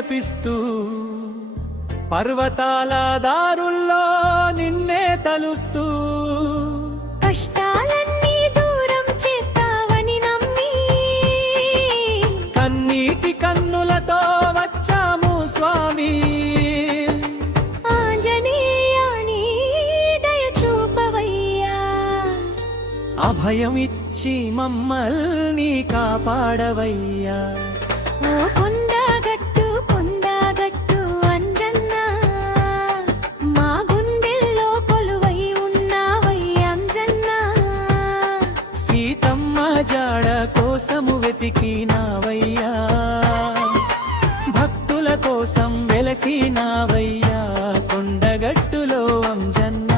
విలపిస్తూ పర్వతాల దారుల్లో నిన్నే తలుస్తూ కష్టాలన్నీ దూరం చేస్తావని నమ్మి కన్నీటి కన్నులతో వచ్చాము స్వామి. ఆంజనేయాని దయ చూపవయ్యా, అభయమిచ్చి మమ్మల్ని కాపాడవయ్యా. ఓ కొండగట్టు కొండగట్టు అంజన్న, మా గుండెల్లో కొలువై ఉన్నావయ్య అంజన్న. సీతమ్మ జాడ కోసము వెతికినావయ్యా, భక్తుల కోసం వెలసినావయ్యా కొండగట్టులో అంజన్న.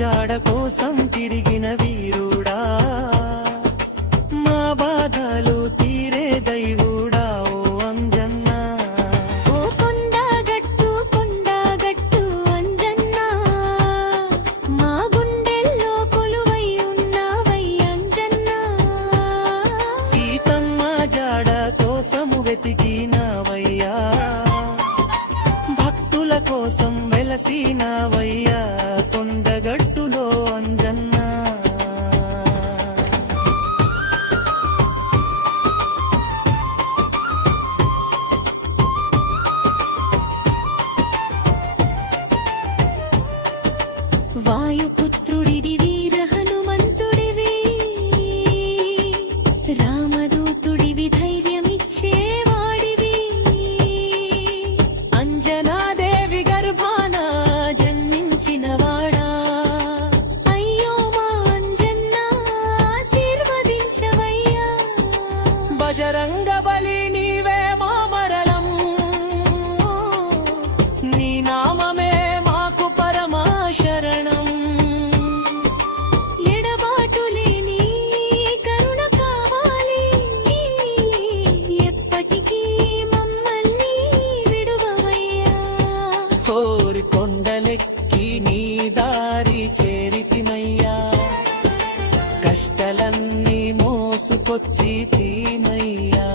జాడ కోసం తిరిగిన వీరుడా, మా బాధలు తీరే దైవుడా ఓ అంజన్న. ఓ కొండగట్టు కొండగట్టు అంజన్న, మా గుండెల్లో కొలువై ఉన్నావయ్య అంజన్న. సీతమ్మ జాడ కోసము వెతికినావయ్యా, భక్తుల కోసం వెలసినావయ్యా కొండగట్టులో అంజన్న. వాయుపుత్రుడివి వీర హనుమంతుడివి, రామదూతుడివి ధైర్యమిచ్చేవాడివి. అంజనాదేవి గర్భాన జన్మించినవాడా, అయ్యో మా అంజన్న ఆశీర్వదించవయ్యా. బజరంగ బలి నీవే మా మరణం, నీ నామమే మాకు పరమా శరణం. ఎడబాటు లేని కరుణ కావాలి, ఎప్పటికీ మమ్మల్ని విడువవయ్యా. కోరి కొండలెక్కి నీ దారి చేరితిమయ్యా, కష్టలన్నీ మోసుకొచ్చి తీమయ్యా.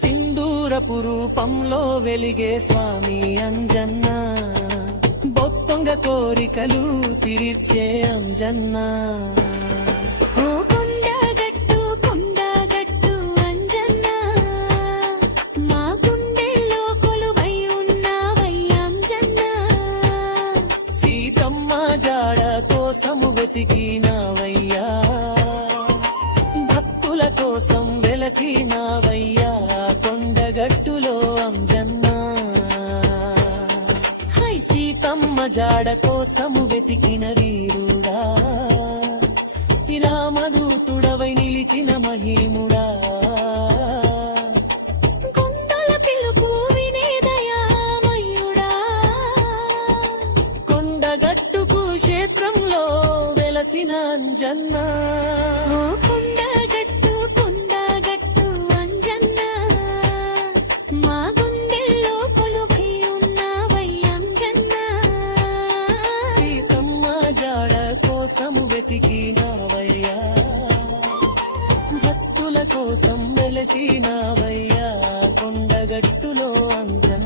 సింధూరపు రూపంలో వెలిగే స్వామి అంజన్న, బొత్తంగ కోరికలు తీర్చే అంజన్న. ఓ కొండగట్టు కొండగట్టు అంజన్న, మా గుండెల్లో కొలువై ఉన్నావయ్య అంజన్న. సీతమ్మ జాడ కోసము వెతికినావయ్యా, భక్తుల కోసం వెలసినావయ్యా కొండగట్టులో అంజన్న. సీతమ్మ జాడ కోసము వెతికిన వీరుడా, రామదూతుడవై నిలిచిన మహిముడా. కొండల పిలుపు వినే దయామయుడా, కొండగట్టుకు క్షేత్రంలో వెలసిన అంజన్న. ఓ కొండగట్టు కొండగట్టు అంజన్న, మా గుండెల్లో కొలువై ఉన్నావయ్య అంజన్న. సీతమ్మ జాడ కోసము వెతికినావయ్యా, భక్తుల కోసం వెలసినావయ్యా కొండగట్టులో అంజన్న.